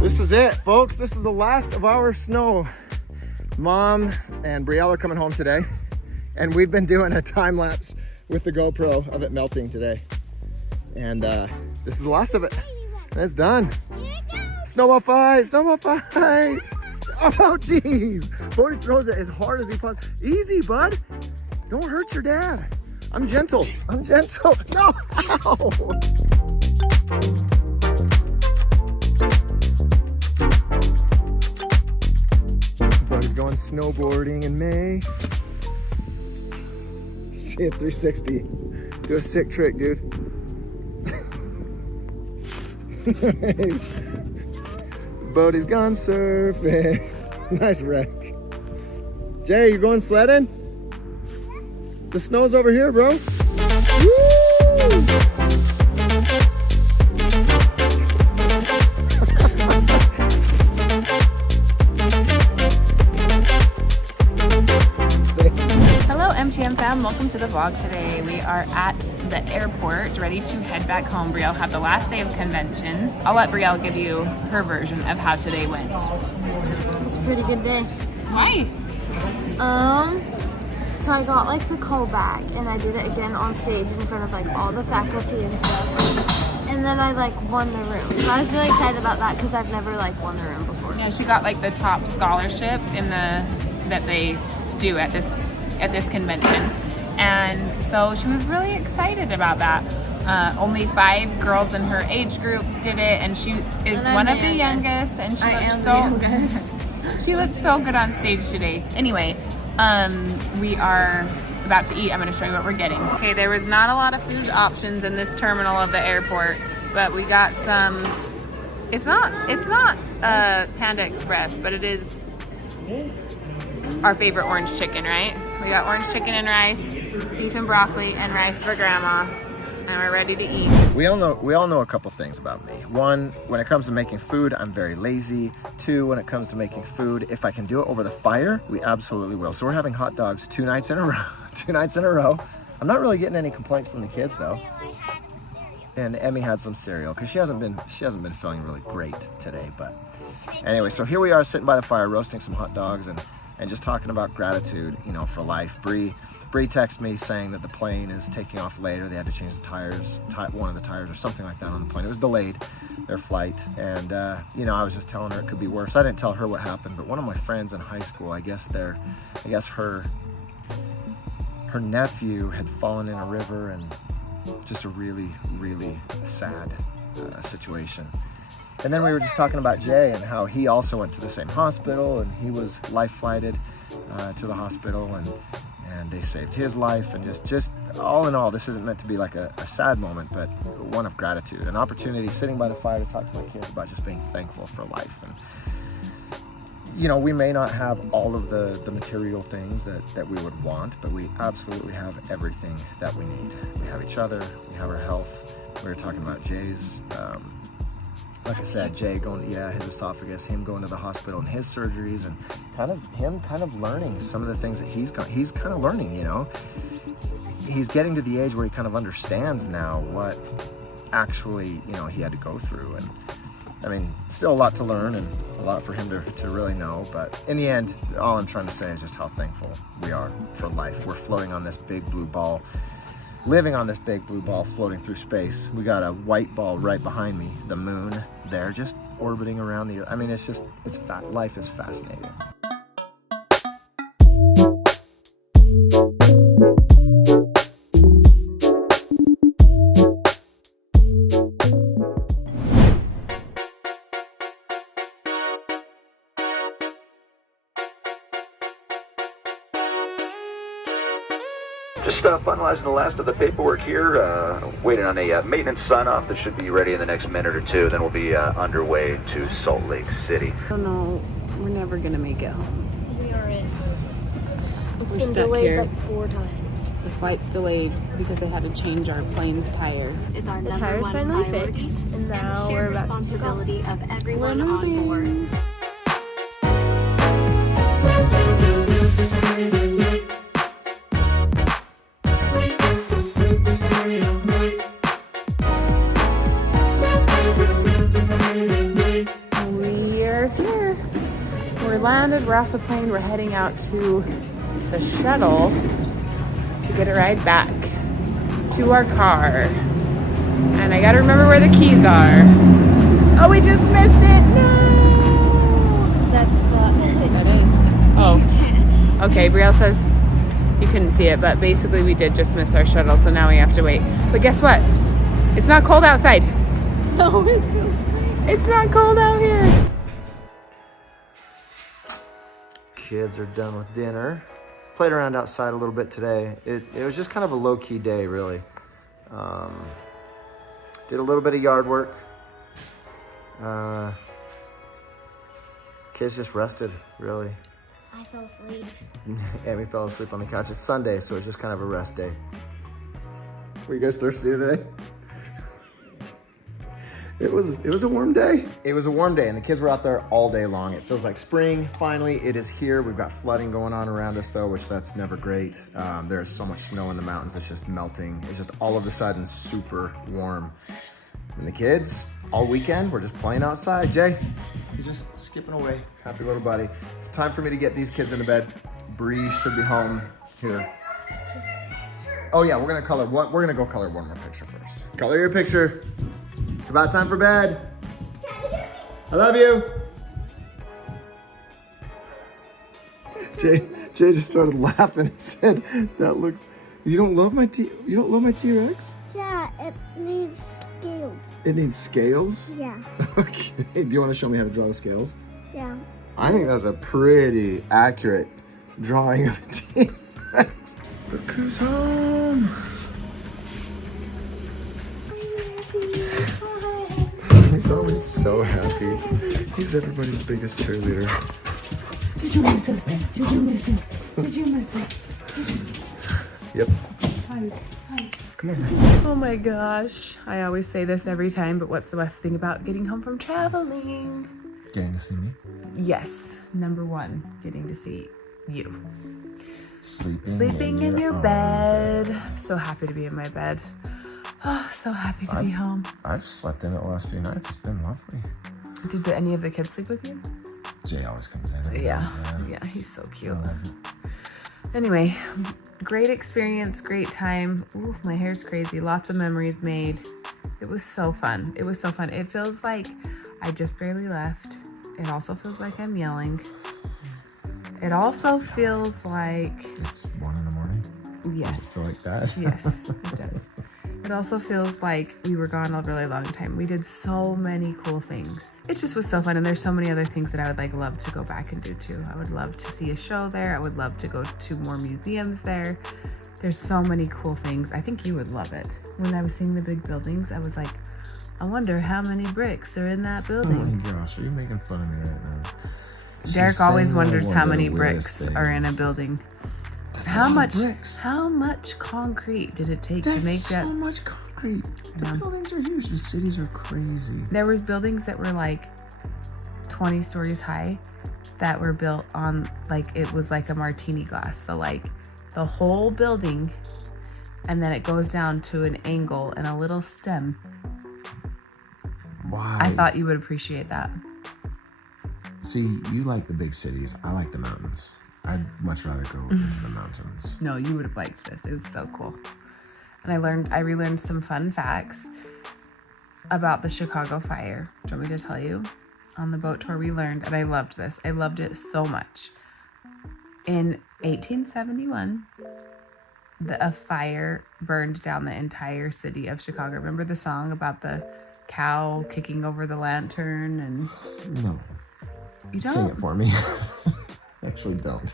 This is it, folks. This is the last of our snow. Mom and Brielle are coming home today, and we've been doing a time lapse with the GoPro of it melting today. And this is the last of it. And it's done. Snowball fight! Snowball fight! Oh, jeez! Bodie throws it as hard as he possibly. Easy, bud. Don't hurt your dad. I'm gentle. I'm gentle. No! Ow! Buddy's going snowboarding in May. See it 360. Do a sick trick, dude. Nice. Bodie's gone surfing. Nice wreck. Jay, you going sledding? The snow's over here, bro. Woo! Hello mtmfam, welcome to the vlog. Today we are at the airport ready to head back home. Brielle had the last day of convention. I'll let Brielle give you her version of how today went. It was a pretty good day. Why? So I got like the call back and I did it again on stage in front of like all the faculty and stuff. And then I like won the room. So I was really excited about that because I've never like won the room before. Yeah, she got like the top scholarship in that they do at this convention. And so she was really excited about that. Only 5 girls in her age group did it, and she is one of the youngest, and she looked so good on stage today. Anyway, we are about to eat. I'm going to show you what we're getting. Okay, there was not a lot of food options in this terminal of the airport, but we got some. It's not Panda Express, but it is our favorite orange chicken, right? We got orange chicken and rice, beef and broccoli, and rice for Grandma, and we're ready to eat. We all know a couple things about me. 1, when it comes to making food, I'm very lazy. 2, when it comes to making food, if I can do it over the fire, we absolutely will. So we're having hot dogs 2 nights in a row. 2 nights in a row. I'm not really getting any complaints from the kids though. And Emmy had some cereal because she hasn't been feeling really great today. But anyway, so here we are sitting by the fire roasting some hot dogs and just talking about gratitude, you know, for life. Bree texted me saying that the plane is taking off later. They had to change the tires, one of the tires or something like that on the plane. It was delayed, their flight. And, you know, I was just telling her it could be worse. I didn't tell her what happened, but one of my friends in high school, I guess her nephew had fallen in a river, and just a really, really sad situation. And then we were just talking about Jay and how he also went to the same hospital, and he was life flighted to the hospital, and they saved his life. And just all in all, this isn't meant to be like a sad moment, but one of gratitude, an opportunity sitting by the fire to talk to my kids about just being thankful for life. And you know, we may not have all of the material things that we would want, but we absolutely have everything that we need. We have each other, we have our health. We were talking about Jay's like I said, Jay going, his esophagus, him going to the hospital and his surgeries, and him learning some of the things that he's kind of learning, you know. He's getting to the age where he kind of understands now what actually, you know, he had to go through. And I mean, still a lot to learn and a lot for him to really know. But in the end, all I'm trying to say is just how thankful we are for life. We're floating on this big blue ball, living on this big blue ball, floating through space. We got a white ball right behind me, the moon there, just orbiting around the earth. I mean, life is fascinating. Just finalizing the last of the paperwork here, waiting on a maintenance sign-off that should be ready in the next minute or two. Then we'll be underway to Salt Lake City. I don't know, we're never gonna make it home. We aren't. It's We're been stuck delayed here. like 4 times. The flight's delayed because they had to change our plane's tire. Is our The number tire's one finally priority fixed, and and now the we're shared about to take off. responsibility of everyone on board. landed, we're off the plane, we're heading out to the shuttle to get a ride back to our car. And I gotta remember where the keys are. Oh, we just missed it, no! That's not. That is. Oh, okay, Brielle says you couldn't see it, but basically we did just miss our shuttle, so now we have to wait. But guess what? It's not cold outside. No, it feels great. It's not cold out here. Kids are done with dinner. Played around outside a little bit today. It was just kind of a low-key day, really. Did a little bit of yard work. Kids just rested, really. I fell asleep. Amy fell asleep on the couch. It's Sunday, so it's just kind of a rest day. Were you guys thirsty today? It was a warm day. It was a warm day, and the kids were out there all day long. It feels like spring. Finally, it is here. We've got flooding going on around us, though, which that's never great. There is so much snow in the mountains that's just melting. It's just all of a sudden super warm. And the kids, all weekend, we're just playing outside. Jay, he's just skipping away. Happy little buddy. Time for me to get these kids into bed. Bree should be home here. Oh yeah, we're gonna go color one more picture first. Color your picture. It's about time for bed. I love you. Jay just started laughing and said, "That looks. You don't love my T-Rex? Yeah, it needs scales. It needs scales? Yeah. Okay. Do you want to show me how to draw the scales? Yeah. I think that's a pretty accurate drawing of a T-Rex. Look who's home. He's always so happy. He's everybody's biggest cheerleader. Did you miss us? Did you miss us? Did you miss us? Yep. Hi. Come on. Oh my gosh. I always say this every time, but what's the best thing about getting home from traveling? Getting to see me. Yes, number one, getting to see you. Sleeping in your bed. I'm so happy to be in my bed. Oh, so happy to be home. I've slept in it the last few nights. It's been lovely. Did any of the kids sleep with you? Jay always comes in. Yeah, he's so cute. Anyway, great experience, great time. Ooh, my hair's crazy. Lots of memories made. It was so fun. It was so fun. It feels like I just barely left. It also feels like I'm yelling. It also feels like... It's 1 in the morning? Yes. Does it feel like that? Yes, it does. It also feels like we were gone a really long time. We did so many cool things. It just was so fun, and there's so many other things that I would love to go back and do too. I would love to see a show there. I would love to go to more museums there. There's so many cool things. I think you would love it. When I was seeing the big buildings, I was like, I wonder how many bricks are in that building. Oh gosh, are you making fun of me right now? Derek always wonders how many bricks are in a building. How much concrete did it take to make that? So much concrete. The buildings are huge. The cities are crazy. There was buildings that were like 20 stories high that were built on, like, it was like a martini glass. So like the whole building, and then it goes down to an angle and a little stem. Why? I thought you would appreciate that. See, you like the big cities. I like the mountains. I'd much rather go into the mountains. No, you would have liked this. It was so cool. And I relearned some fun facts about the Chicago fire. Do you want me to tell you? On the boat tour we learned, and I loved this. I loved it so much. In 1871, a fire burned down the entire city of Chicago. Remember the song about the cow kicking over the lantern? And no. You don't? Sing it for me. Actually don't.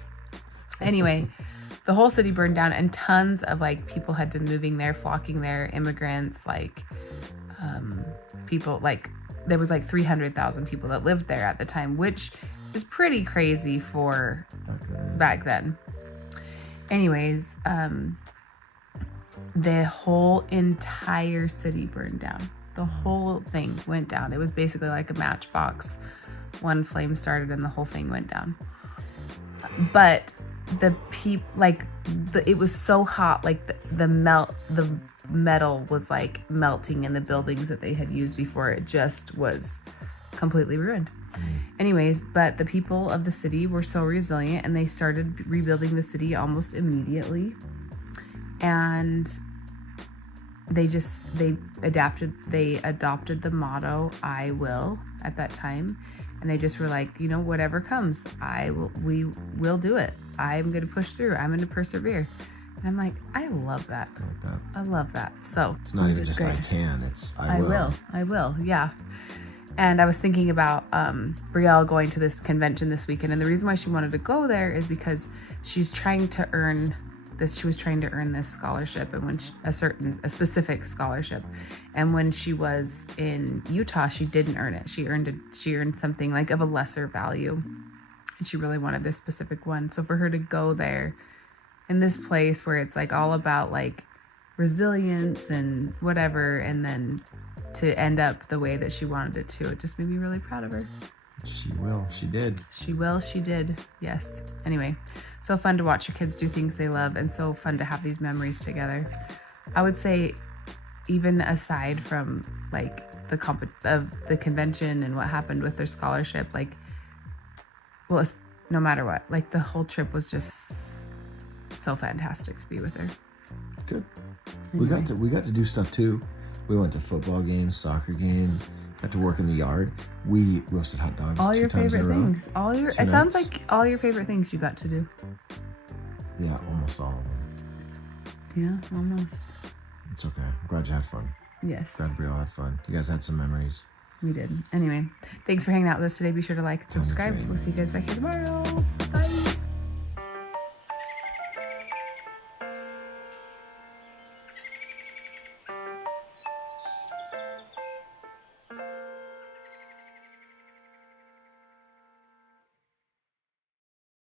Anyway, the whole city burned down, and tons of like people had been moving there, flocking there, immigrants, like people, like there was like 300,000 people that lived there at the time, which is pretty crazy for back then. Anyways, the whole entire city burned down. The whole thing went down. It was basically like a matchbox. One flame started and the whole thing went down. But the people, like, it was so hot, like the metal was like melting in the buildings that they had used before. It just was completely ruined. Anyways, but the people of the city were so resilient, and they started rebuilding the city almost immediately. And they adopted the motto, I will, at that time. And they just were like, you know, whatever comes, we will do it. I'm going to push through. I'm going to persevere. And I'm like, I love that. I like that. I love that. So It's not even just great. I can, it's I will. I will, yeah. And I was thinking about Brielle going to this convention this weekend, and the reason why she wanted to go there is because she's trying to earn this. She was trying to earn this scholarship, and when a specific scholarship, and when she was in Utah, she didn't earn it. She earned something like of a lesser value, and she really wanted this specific one. So for her to go there, in this place where it's like all about like resilience and whatever, and then to end up the way that she wanted it to, it just made me really proud of her. She will. She did. She did. Yes. Anyway, so fun to watch your kids do things they love, and so fun to have these memories together. I would say, even aside from like the convention and what happened with their scholarship, like, well, no matter what, like the whole trip was just so fantastic to be with her. Good. Anyway. We got to do stuff too. We went to football games, soccer games, got to work in the yard. We roasted hot dogs All 2 your times in a favorite row. things. 2 It sounds nights. like all your favorite things you got to do. Yeah, almost all of them. Yeah, almost. It's okay. I'm glad you had fun. Yes, Glad we all had fun. You guys had some memories. we did. Anyway, thanks for hanging out with us today. Be sure to like and Tons of subscribe. training. We'll see you guys back here tomorrow.